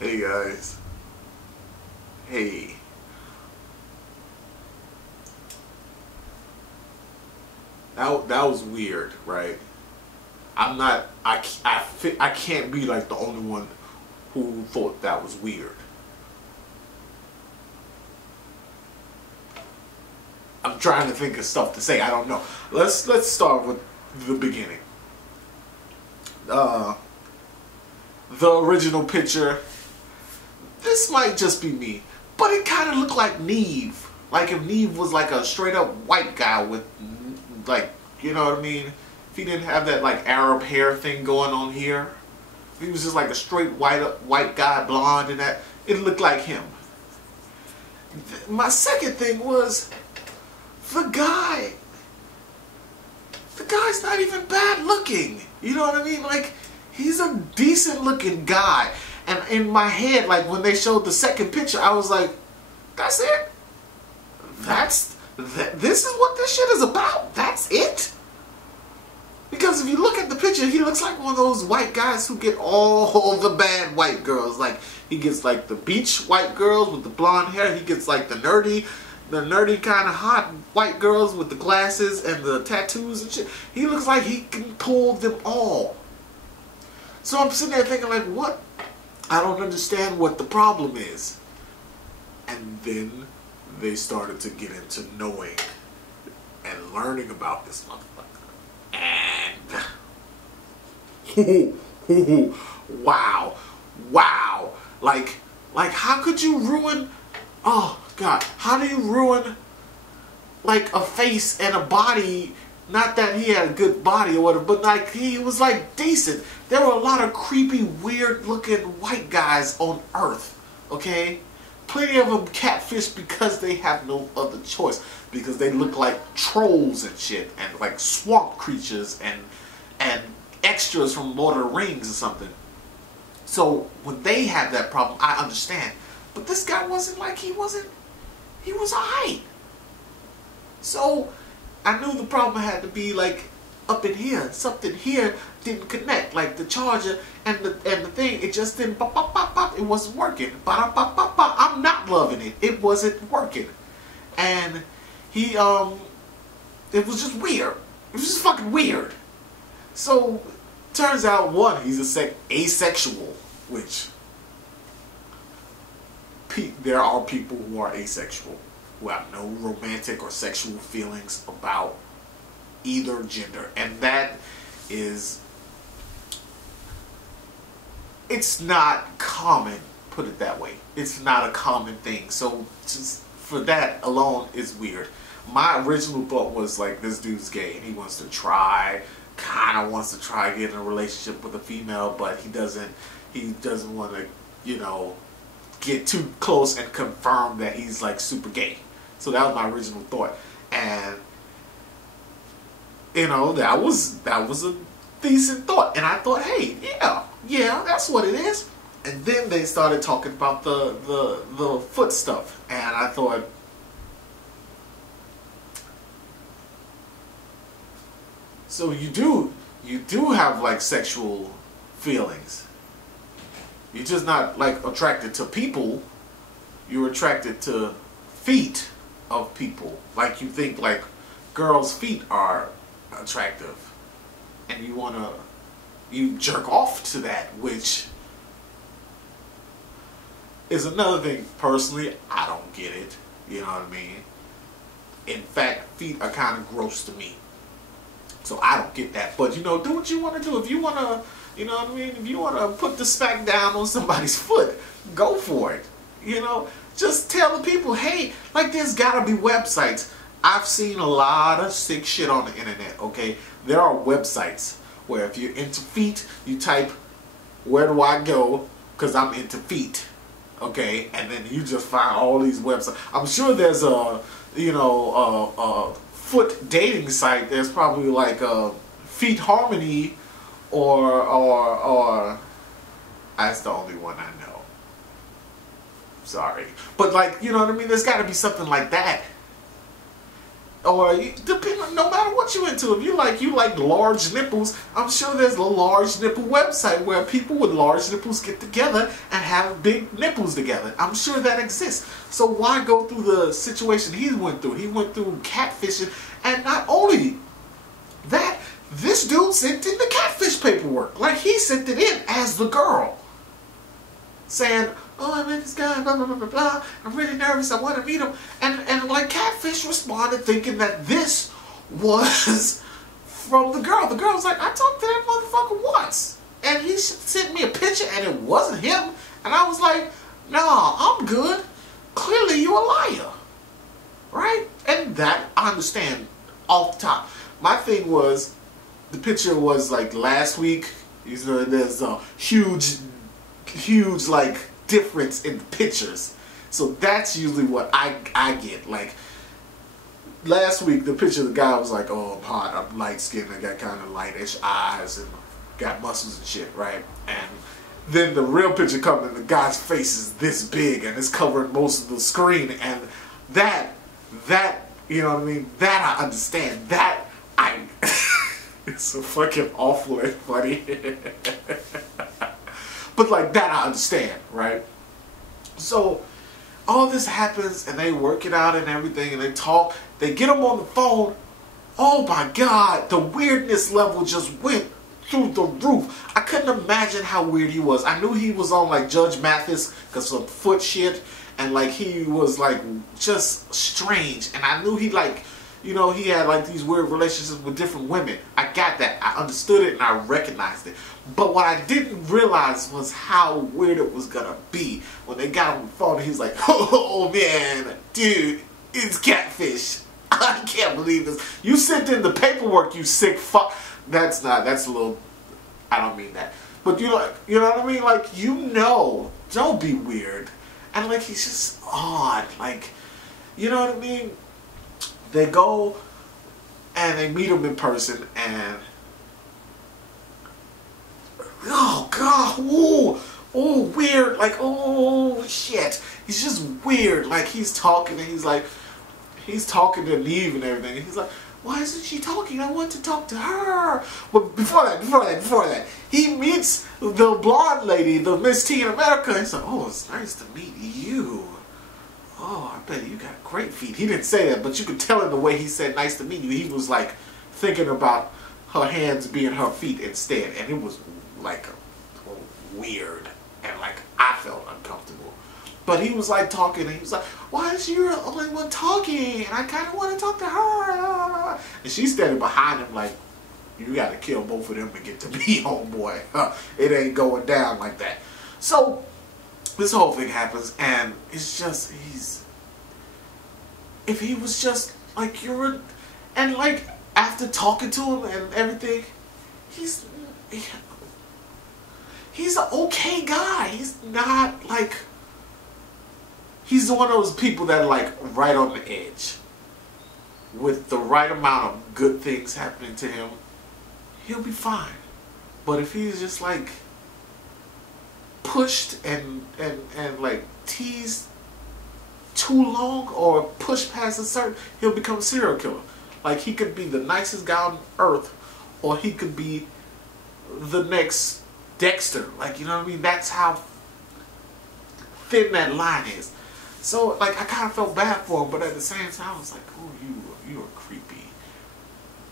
Hey guys. Hey. That was weird, right? I'm not. I can't be like the only one who thought that was weird. I'm trying to think of stuff to say. I don't know. Let's start with the beginning. Uh, the original picture. This might just be me, but it kind of looked like Neve. Like if Neve was like a straight up white guy with, like, you know what I mean? If he didn't have that like Arab hair thing going on here, if he was just like a straight white guy, blonde, and that, it looked like him. My second thing was the guy. The guy's not even bad looking. You know what I mean? Like, he's a decent looking guy. And in my head, like when they showed the second picture, I was like, that's it? This is what this shit is about? That's it? Because if you look at the picture, he looks like one of those white guys who get all the bad white girls. Like, he gets like the beach white girls with the blonde hair. He gets like the nerdy kind of hot white girls with the glasses and the tattoos and shit. He looks like he can pull them all. So I'm sitting there thinking like, what? I don't understand what the problem is. And then they started to get into knowing and learning about this motherfucker. And wow. Like how could you ruin, oh God, how do you ruin like a face and a body? Not that he had a good body or whatever, but like he was like decent. There were a lot of creepy, weird looking white guys on Earth, okay? Plenty of them catfish because they have no other choice. Because they look like trolls and shit, and like swamp creatures and extras from Lord of the Rings or something. So when they have that problem, I understand. But this guy wasn't like he was alright. So I knew the problem had to be like up in here. Something here didn't connect. Like the charger and the thing, it just didn't pop, pop, pop, pop. It wasn't working. Pop, pop, pop, pop. I'm not loving it. It wasn't working. And he it was just weird. It was just fucking weird. So turns out, one, he's asexual, which there are people who are asexual, who have no romantic or sexual feelings about either gender. And that is, it's not common, put it that way. It's not a common thing. So just for that alone is weird. My original thought was like, this dude's gay and he wants to try, kind of wants to try getting in a relationship with a female, but he doesn't want to, you know, get too close and confirm that he's like super gay. So that was my original thought. And you know, that was a decent thought. And I thought, hey, yeah, that's what it is. And then they started talking about the foot stuff. And I thought, so you do have like sexual feelings. You're just not like attracted to people. You're attracted to feet of people. Like you think like girls' feet are attractive, and you jerk off to that, which is another thing. Personally, I don't get it. You know what I mean? In fact, feet are kind of gross to me, so I don't get that. But you know, do what you want to do. If you want to, you know what I mean, if you want to put the smack down on somebody's foot, go for it. You know, just tell the people, hey, like there's gotta be websites. I've seen a lot of sick shit on the internet, okay? There are websites where if you're into feet, you type, where do I go? Because I'm into feet, okay? And then you just find all these websites. I'm sure there's a, you know, a foot dating site. There's probably like a Feet Harmony or that's the only one I know. Sorry. But like, you know what I mean? There's got to be something like that. or depending, no matter what you into. If you like large nipples, I'm sure there's a large nipple website where people with large nipples get together and have big nipples together. I'm sure that exists. So why go through the situation he went through? He went through catfishing, and not only that, this dude sent in the catfish paperwork. Like, he sent it in as the girl, saying, oh, I met this guy, blah, blah, blah, blah, blah. I'm really nervous. I want to meet him. And like, Catfish responded thinking that this was from the girl. The girl was like, I talked to that motherfucker once, and he sent me a picture, and it wasn't him. And I was like, nah, I'm good. Clearly, you're a liar. Right? And that, I understand off the top. My thing was, the picture was like last week. You know, there's a huge, like, difference in the pictures. So that's usually what I get. Like, last week, the picture of the guy was like, oh, I'm hot, I'm light skinned, I got kind of lightish eyes and got muscles and shit, right? And then the real picture comes and the guy's face is this big and it's covering most of the screen, and that you know what I mean, that I understand. That it's so fucking awful and funny. But like, that I understand, right? So all this happens and they work it out and everything, and they talk, they get him on the phone. Oh my God, the weirdness level just went through the roof. I couldn't imagine how weird he was. I knew he was on like Judge Mathis because some foot shit, and like he was like just strange, and I knew he like, you know, he had like these weird relationships with different women. I got that. I understood it and I recognized it. But what I didn't realize was how weird it was gonna be when they got on the phone and he's like, oh man, dude, it's Catfish. I can't believe this. You sent in the paperwork, you sick fuck. That's a little, I don't mean that. But you know what I mean? Like, you know, don't be weird. And like, he's just odd. Like, you know what I mean? They go and they meet him in person, and oh God, ooh, weird, like, oh shit, he's just weird. Like, he's talking and he's talking to Neve and everything, and he's like, why isn't she talking? I want to talk to her. But before that, he meets the blonde lady, the Miss T in America. He's like, oh, it's nice to meet you. Oh, I bet you got great feet. He didn't say that, but you could tell in the way he said nice to meet you, he was like thinking about her hands being her feet instead. And it was like weird. And like, I felt uncomfortable. But he was like talking, and he was like, why is you the only one talking? And I kind of want to talk to her. And she's standing behind him like, you got to kill both of them to get to me, homeboy. It ain't going down like that. So this whole thing happens, and it's just, if he was just like, and like, after talking to him and everything, he's an okay guy. He's not like, he's one of those people that are like right on the edge. With the right amount of good things happening to him, he'll be fine. But if he's just like pushed and like teased too long or pushed past a certain, he'll become a serial killer. Like, he could be the nicest guy on earth, or he could be the next Dexter. Like, you know what I mean? That's how thin that line is. So like, I kind of felt bad for him, but at the same time I was like, oh, you are creepy.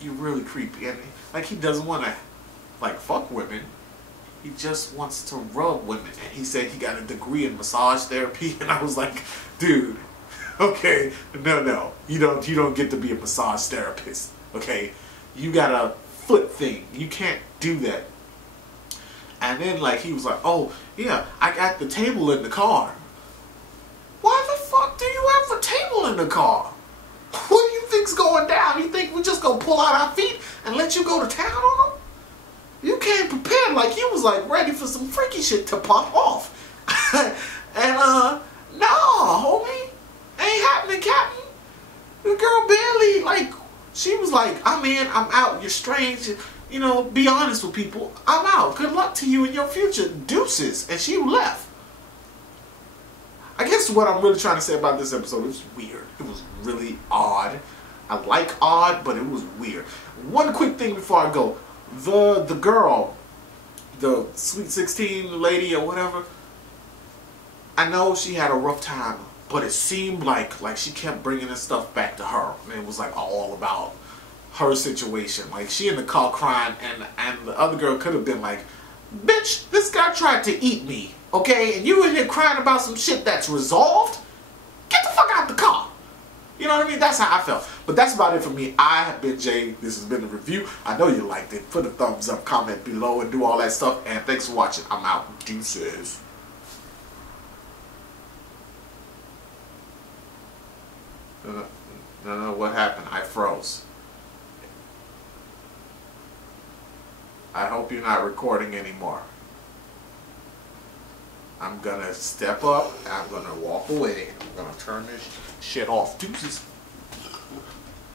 You're really creepy. And like, he doesn't want to like fuck women. He just wants to rub women. And he said he got a degree in massage therapy, and I was like, dude, okay, no, you don't get to be a massage therapist. Okay, you got a foot thing. You can't do that. And then like, he was like, oh yeah, I got the table in the car. Why the fuck do you have a table in the car? What do you think's going down? You think we just gonna pull out our feet and let you go to town on them? You came prepared, like you was like ready for some freaky shit to pop off. And no, homie, ain't happening, Captain. The girl barely, like, she was like, I'm in, I'm out, you're strange, you know, be honest with people, I'm out, good luck to you in your future, deuces. And she left. I guess what I'm really trying to say about this episode, it was weird. It was really odd. I like odd, but it was weird. One quick thing before I go. The girl, the Sweet 16 lady or whatever, I know she had a rough time, but it seemed like she kept bringing this stuff back to her. And it was like all about her situation. Like she in the car crying, and the other girl could have been like, bitch, this guy tried to eat me, okay? And you in here crying about some shit that's resolved? Get the fuck out the car. You know what I mean? That's how I felt. But that's about it for me. I have been Jay. This has been the review. I know you liked it. Put a thumbs up, comment below, and do all that stuff. And thanks for watching. I'm out. Deuces. No, what happened? I froze. I hope you're not recording anymore. I'm gonna step up, and I'm gonna walk away. I'm gonna turn this shit off. Deuces.